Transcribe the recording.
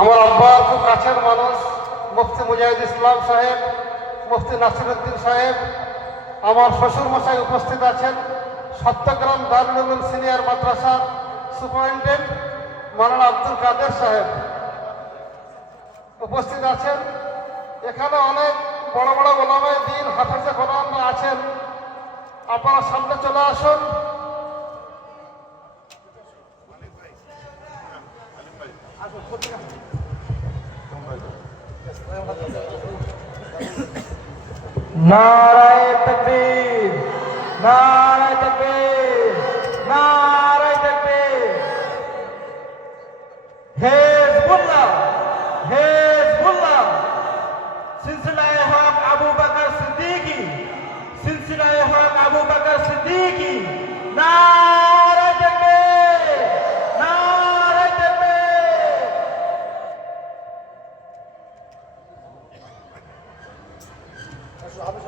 আমার আব্বার খুব কাছের মানুষ মুফতি মুজাহিদ ইসলাম সাহেব, মুফতি নাসিরউদ্দিন সাহেব, আমার শ্বশুর মশাই উপস্থিত আছেন, সত্যগ্রাম দারুল উলুম সিনিয়র মাদ্রাসার সুপারিনটেন্ডেন্ট মাওলানা আব্দুল কাদের সাহেব উপস্থিত আছেন। এখানে অনেক বড় বড় ওলামায়ে দ্বীন হাফেজে কোরআন আছেন, আপনারা সামনে চলে আসুন। নারায়ে তাকবীর, নারায়ে তাকবীর, নারায়ে তাকবীর। হিজবুল্লাহ, হিজবুল্লাহ। সিলসিলায়ে হক আবু বকর সিদ্দিকী, সিলসিলায়ে হক আবু বকর সিদ্দিকী। নারায়ে তাকবীর, নারায়ে তাকবীর। হবে